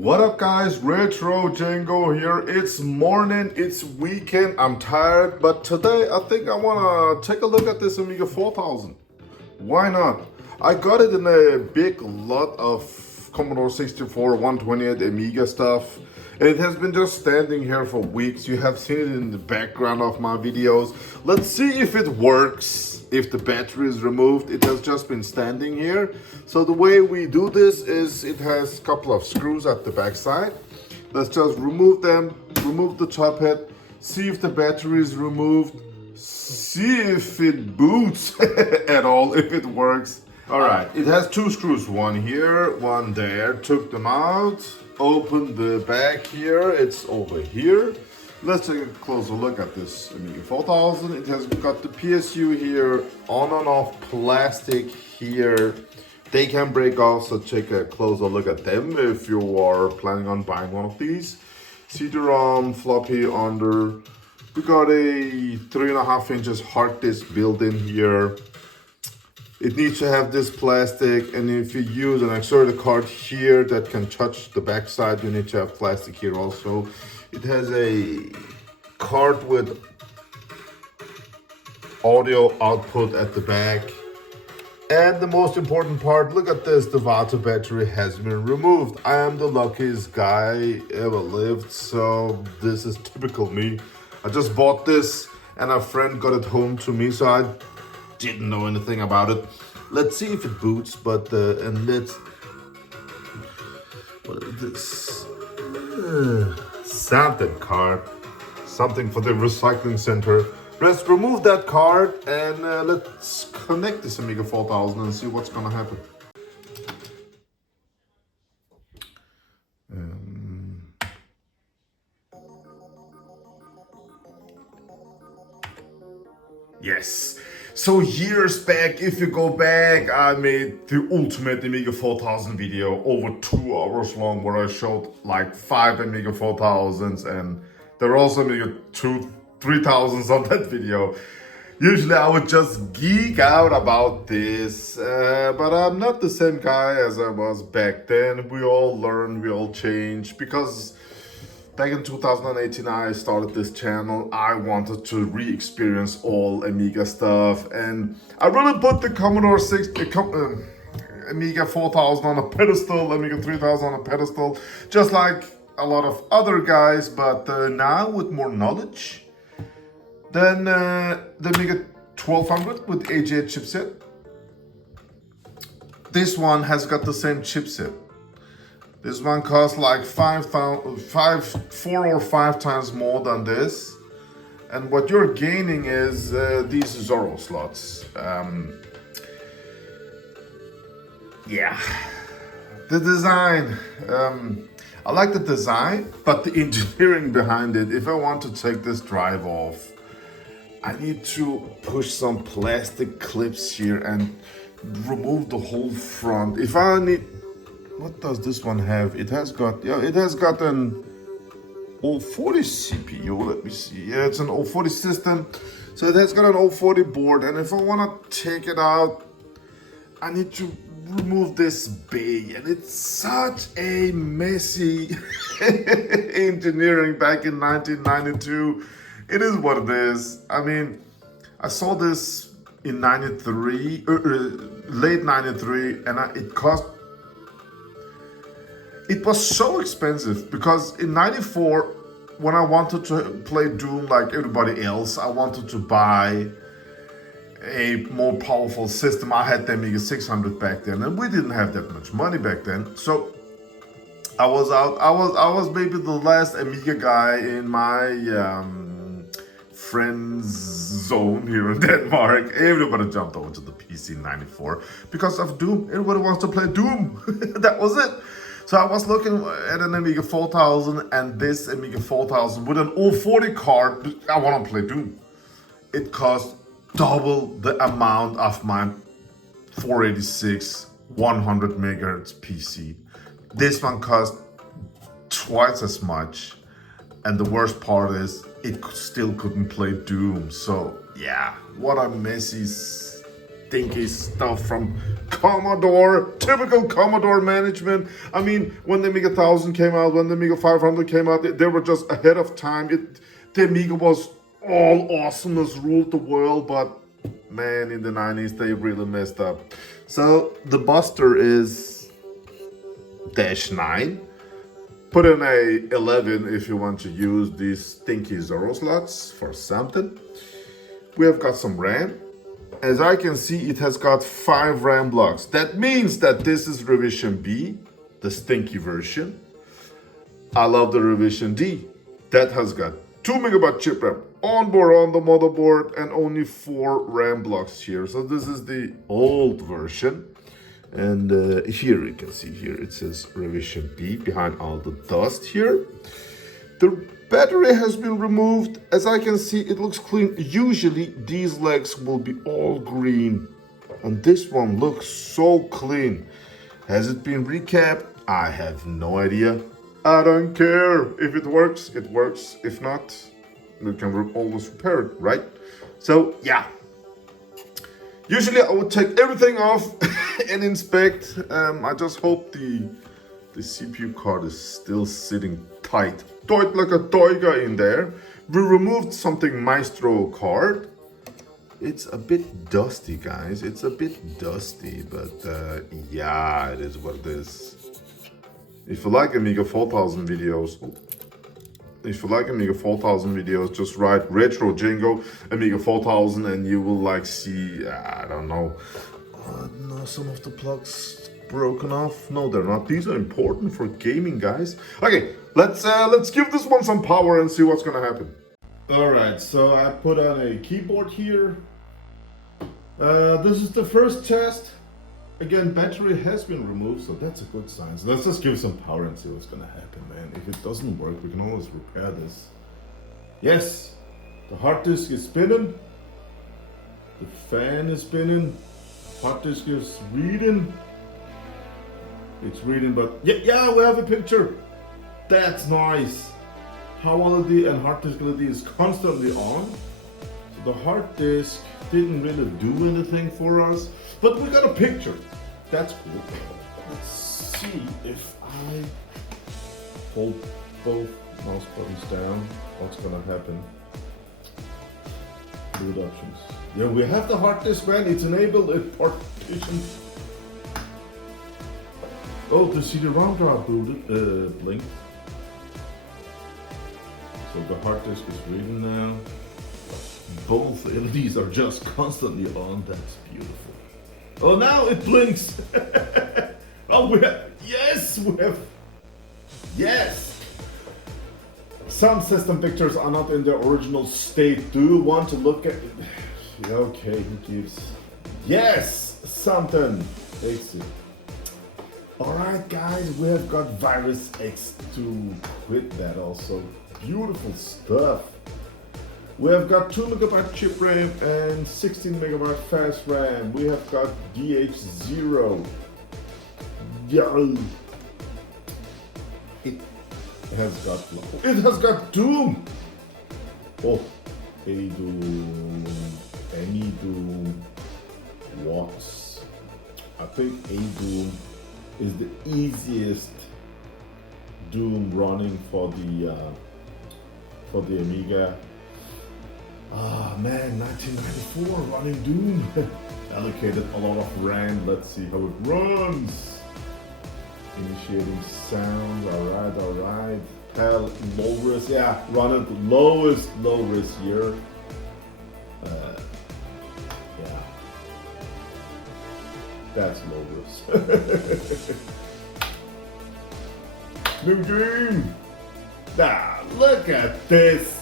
What up guys, RETROCENGO here. It's morning, it's weekend, I'm tired, but today I think I wanna take a look at this Amiga 4000. Why not? I got it in a big lot of Commodore 64, 128 Amiga stuff. And it has been just standing here for weeks. You have seen it in the background of my videos. Let's see if it works. If the battery is removed, it has just been standing here. So the way we do this is it has a couple of screws at the back side. Let's just remove them, remove the top head, see if the battery is removed, see if it boots at all, if it works. All right, it has two screws, one here, one there. Took them out, opened the back here, it's over here. Let's take a closer look at this Amiga 4000. It has got the PSU here, on and off plastic here. They can break off, so take a closer look at them if you are planning on buying one of these. CD-ROM, floppy under. We got a 3.5 inches hard disk built in here. It needs to have this plastic, and if you use an external card here that can touch the backside, you need to have plastic here also. It has a card with audio output at the back. And the most important part, look at this, the water battery has been removed. I am the luckiest guy ever lived, so this is typical me. I just bought this and a friend got it home to me, so I didn't know anything about it. Let's see if it boots, but and let's, what is this? Something card, something for the recycling center. Let's remove that card and let's connect this Amiga 4000 and see what's gonna happen. Yes. So years back, if you go back, I made the ultimate Amiga 4000 video, over 2 hours long, where I showed like 5 Amiga 4000s, and there were also Amiga 3000s on that video. Usually I would just geek out about this, but I'm not the same guy as I was back then. We all learn, we all change, because back in 2018, I started this channel. I wanted to re-experience all Amiga stuff, and I really put the Commodore Amiga 4000 on a pedestal, Amiga 3000 on a pedestal, just like a lot of other guys, but now with more knowledge. Then the Amiga 1200 with AG8 chipset. This one has got the same chipset. This one costs like 4 or 5 times more than this. And what you're gaining is these Zorro slots. Yeah, the design. I like the design, but the engineering behind it, if I want to take this drive off, I need to push some plastic clips here and remove the whole front. If I need, what does this one have? It has got, yeah, it has got an 040 CPU. Let me see. Yeah, it's an 040 system. So it has got an 040 board. And if I want to take it out, I need to remove this bay. And it's such a messy engineering back in 1992. It is what it is. I mean, I saw this in 93, late 93, and it was so expensive, because in 94, when I wanted to play Doom like everybody else, I wanted to buy a more powerful system. I had the Amiga 600 back then, and we didn't have that much money back then. So I was out. I was maybe the last Amiga guy in my friends zone here in Denmark. Everybody jumped over to the PC in 94 because of Doom. Everybody wants to play Doom. That was it. So I was looking at an Amiga 4000 and this Amiga 4000 with an 040 card. I want to play Doom. It cost double the amount of my 486 100 megahertz PC. This one cost twice as much. And the worst part is, it still couldn't play Doom. So yeah, what a messy, stinky stuff from Commodore, typical Commodore management. I mean, when the Amiga 1000 came out, when the Amiga 500 came out, they were just ahead of time. The Amiga was all awesomeness ruled the world, but man, in the 90s, they really messed up. So the Buster is -9. Put in a 11 if you want to use these stinky Zorro slots for something. We have got some RAM. As I can see, it has got 5 RAM blocks. That means that this is revision B, the stinky version. I love the revision D. That has got 2 megabyte chip RAM on board on the motherboard and only 4 RAM blocks here. So this is the old version. And here you can see here it says revision B behind all the dust here. The battery has been removed. As I can see, it looks clean. Usually these legs will be all green, and this one looks so clean. Has it been recapped? I have no idea. I don't care. If it works, it works. If not, we can always repair it, right? So yeah. Usually I would take everything off and inspect. I just hope the CPU card is still sitting tight like a toiga in there. We removed something Maestro card. It's a bit dusty, guys. It's a bit dusty, but yeah, it is what it is. If you like Amiga 4000 videos, just write RETROCENGO Amiga 4000 and you will like see, I don't know, no, some of the plugs broken off. No, they're not. These are important for gaming, guys. Okay, let's give this one some power and see what's gonna happen. All right, so I put on a keyboard here. This is the first test. Again, battery has been removed, so that's a good sign. So let's just give some power and see what's gonna happen, man. If it doesn't work, we can always repair this. Yes, the hard disk is spinning. The fan is spinning. Hard disk is reading. It's reading, but yeah, we have a picture. That's nice. Power LED and hard disk LED is constantly on. So the hard disk didn't really do anything for us, but we got a picture. That's cool. Let's see if I hold both mouse buttons down, what's gonna happen. Boot options. Yeah, we have the hard disk, man. It's enabled a partition. Oh, the CD-ROM drive booted, blinked. So the hard disk is reading now. Both LEDs are just constantly on. That's beautiful. Oh, now it blinks. Oh, we have, yes. Some system pictures are not in their original state. Do you want to look at it? Okay, who gives? Yes, something. Takes it. Alright guys, we have got Virus X to quit that also. Beautiful stuff. We have got 2 megabyte chip RAM and 16 megabyte fast RAM. We have got DH0. Yeah. It has got Doom. Oh, A Doom, any Doom, what? I think A Doom is the easiest Doom running for the Amiga. Ah man, 1994 running Doom. Allocated a lot of RAM. Let's see how it runs. Initiating sounds. Alright. Tell low risk. Yeah, run at the lowest low risk here. Yeah. That's low risk. New game. Ah, look at this.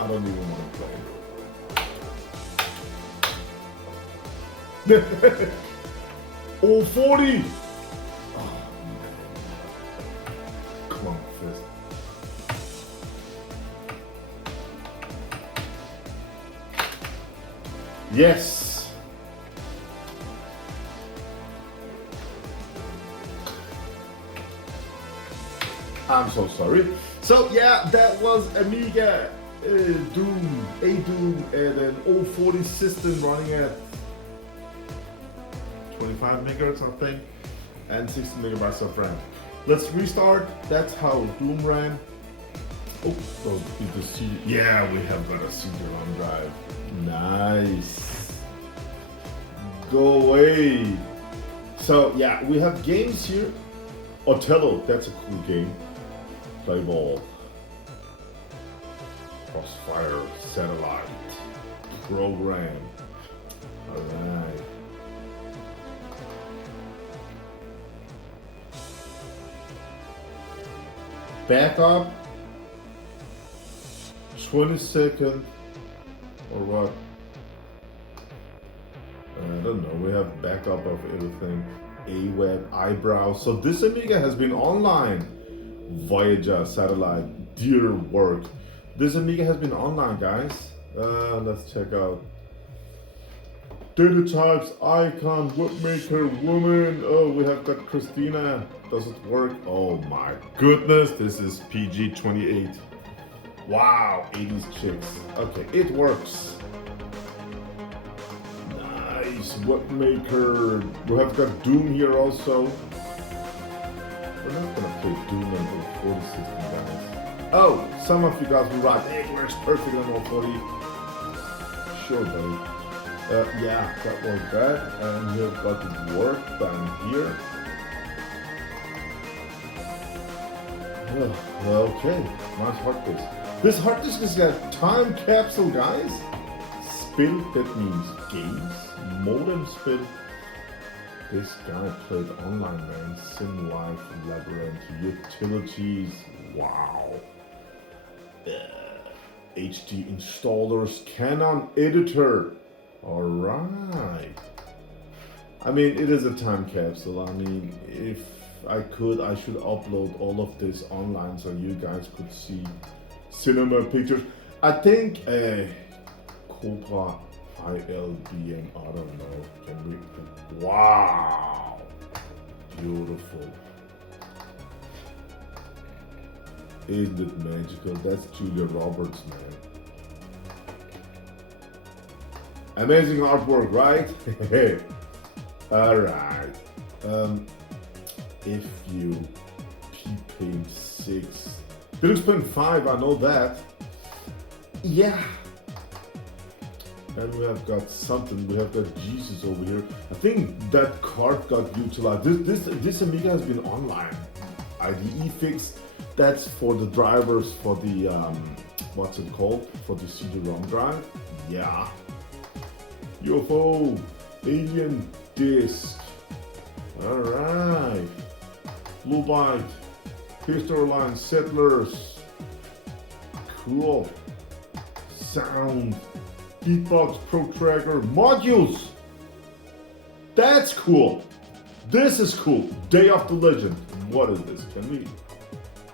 I don't even want to play. Oh, 40. Oh, man. Come on, fist. Yes. I'm so sorry. So yeah, that was Amiga Doom, A Doom, and an 040 system running at 25 megahertz, I think, and 60 megabytes of RAM. Let's restart. That's how Doom ran. Oh, so the CD. Yeah, we have got a CD-ROM drive. Nice. Go away. So yeah, we have games here. Othello, that's a cool game. Play ball. Crossfire, satellite, program. Alright. Backup. 20-second. Or what? I don't know. We have backup of everything. A-Web, Eyebrow. So this Amiga has been online. Voyager, satellite, dear work. This Amiga has been online, guys. Let's check out. Data types, icon, webmaker, woman. Oh, we have got Christina. Does it work? Oh my goodness, this is PG 28. Wow, 80s chicks. Okay, it works. Nice, webmaker. We have got Doom here also. We're not gonna play Doom until 40 system, guys. Oh, some of you guys will write, hey, it works perfect on all 40. Sure, buddy. Yeah, that was that. And we've got the work down here. Okay, nice hard disk. This hard disk is a time capsule, guys. Spill, that means games. Modem spill. This guy played online, man. Sim Life, Labyrinth, Utilities. Wow. HD installers, Canon editor. Alright. I mean, it is a time capsule. I mean, if I could, I should upload all of this online so you guys could see cinema pictures. I think Cobra ILBM, I don't know. Can we? Wow. Beautiful. Isn't it magical? That's Julia Roberts, man. Amazing artwork, right? Alright. If you P-Paint 6. Deluxe Paint 5, I know that. Yeah. And we have got something, we have got Jesus over here. I think that card got utilized. This Amiga has been online. IDE fix. That's for the drivers for the, what's it called? For the CD-ROM drive. Yeah. UFO, alien disc. Alright. Blue Byte, History Line, Settlers. Cool. Sound. Beatbox, Pro Tracker, modules. That's cool. This is cool. Day of the Legend. What is this? Can we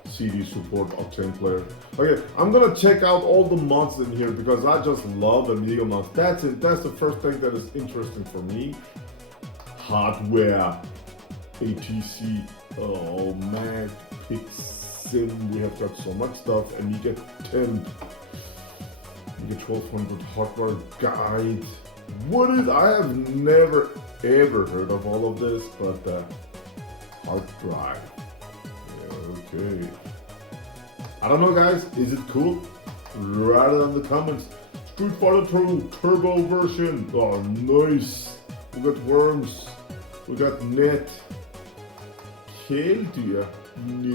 CD support Octane player? Okay, I'm gonna check out all the mods in here because I just love Amiga mods. That's it. That's the first thing that is interesting for me. Hardware, ATC. Oh man, Pixim. We have got so much stuff. Amiga 10. Amiga 1200 hardware guide. What is? I have never ever heard of all of this, but hard drive. Yeah, okay. I don't know, guys. Is it cool? Write it in the comments. Street Fighter 2 Turbo version. Oh, nice. We got Worms. We got Net. Killed you? No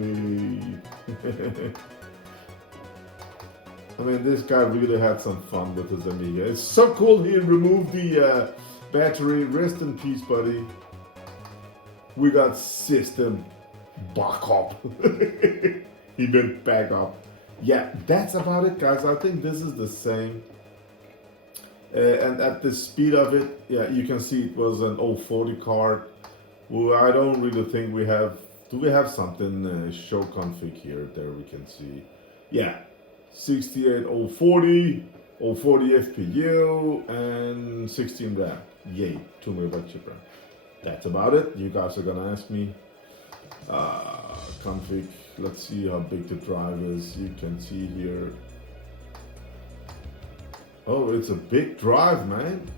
way. I mean, this guy really had some fun with his Amiga. It's so cool he removed the battery. Rest in peace, buddy. We got system backup. He went back up. Yeah, that's about it, guys. I think this is the same. And at the speed of it, yeah, you can see it was an 040 card. Well, I don't really think we have. Do we have something show config here? There we can see. Yeah. 68040, 040 FPU, and 16 RAM. Yay, 2 MB chip RAM. That's about it. You guys are gonna ask me. Config. Let's see how big the drive is. You can see here. Oh, it's a big drive, man.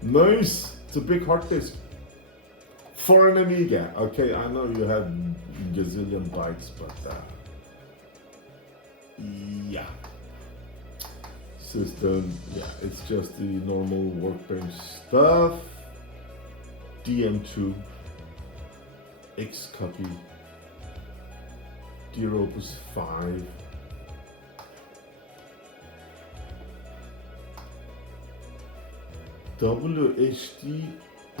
Nice. It's a big hard disk for an Amiga. Okay, I know you have gazillion bytes, but yeah. System, yeah, it's just the normal workbench stuff. DM2, X copy, Dear Opus 5. WHD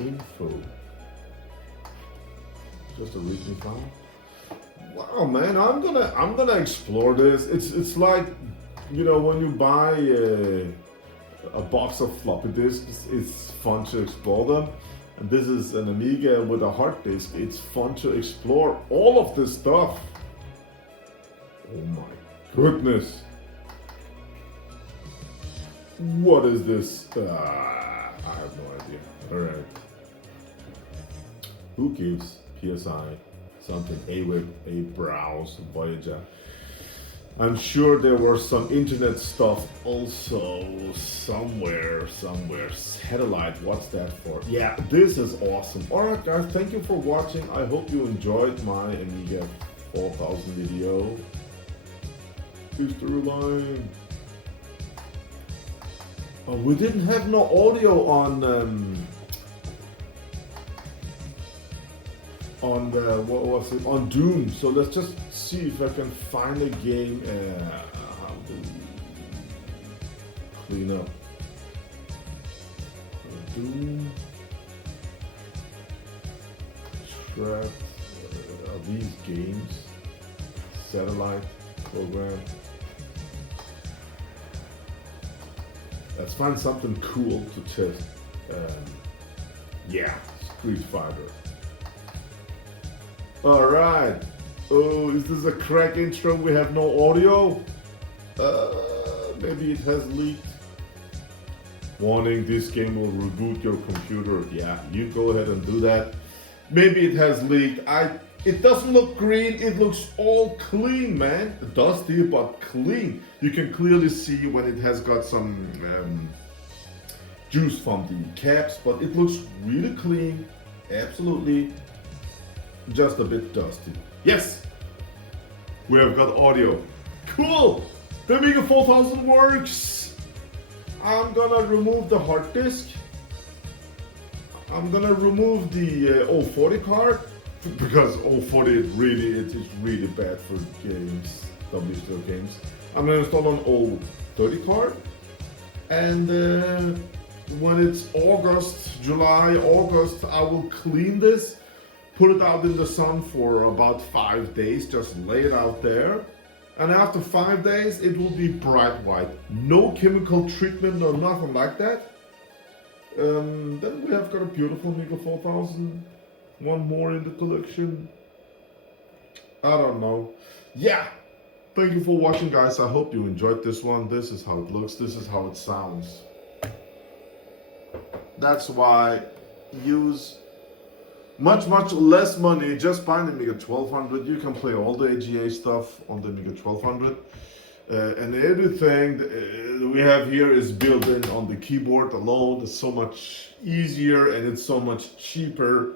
info. Just a readme file. Wow, man, I'm gonna explore this. It's like, you know, when you buy a box of floppy disks, it's fun to explore them. And this is an Amiga with a hard disk. It's fun to explore all of this stuff. Oh my goodness. What is this? I have no idea. Alright. Who gives? PSI, something, AWIP, A Browse, Voyager. I'm sure there was some internet stuff also somewhere. Satellite, what's that for? Yeah, this is awesome. Alright guys, thank you for watching. I hope you enjoyed my Amiga 4000 video. History line. Oh, we didn't have no audio on the, what was it, on Doom. So let's just see if I can find a game how to clean up Doom track these games, satellite program. Let's find something cool to test. Yeah, Street Fighter. Alright. Oh, is this a crack intro? We have no audio? Maybe it has leaked. Warning, this game will reboot your computer. Yeah, you go ahead and do that. Maybe it has leaked. It doesn't look green, it looks all clean, man. Dusty, but clean. You can clearly see when it has got some juice from the caps, but it looks really clean. Absolutely. Just a bit dusty. Yes! We have got audio. Cool! The Amiga 4000 works! I'm gonna remove the hard disk. I'm gonna remove the 040 card, because 040 is really bad for games, WSL games. I'm gonna install an 030 card, and when it's July, August, I will clean this, put it out in the sun for about 5 days, just lay it out there. And after 5 days, it will be bright white. No chemical treatment or nothing like that. Then we have got a beautiful Amiga 4000. One more in the collection. I don't know. Yeah. Thank you for watching, guys. I hope you enjoyed this one. This is how it looks. This is how it sounds. That's why use much less money. Just buy an Amiga 1200. You can play all the AGA stuff on the Amiga 1200. And everything we have here is built in on the keyboard alone. It's so much easier and it's so much cheaper.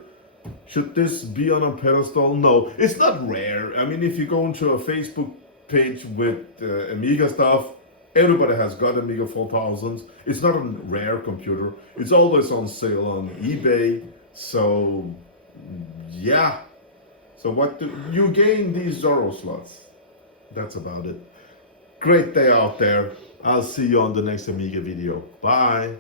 Should this be on a pedestal? No, it's not rare. I mean, if you go into a Facebook page with Amiga stuff, everybody has got Amiga 4000s. It's not a rare computer. It's always on sale on eBay. So, yeah. So what do you gain these Zorro slots? That's about it. Great day out there. I'll see you on the next Amiga video. Bye.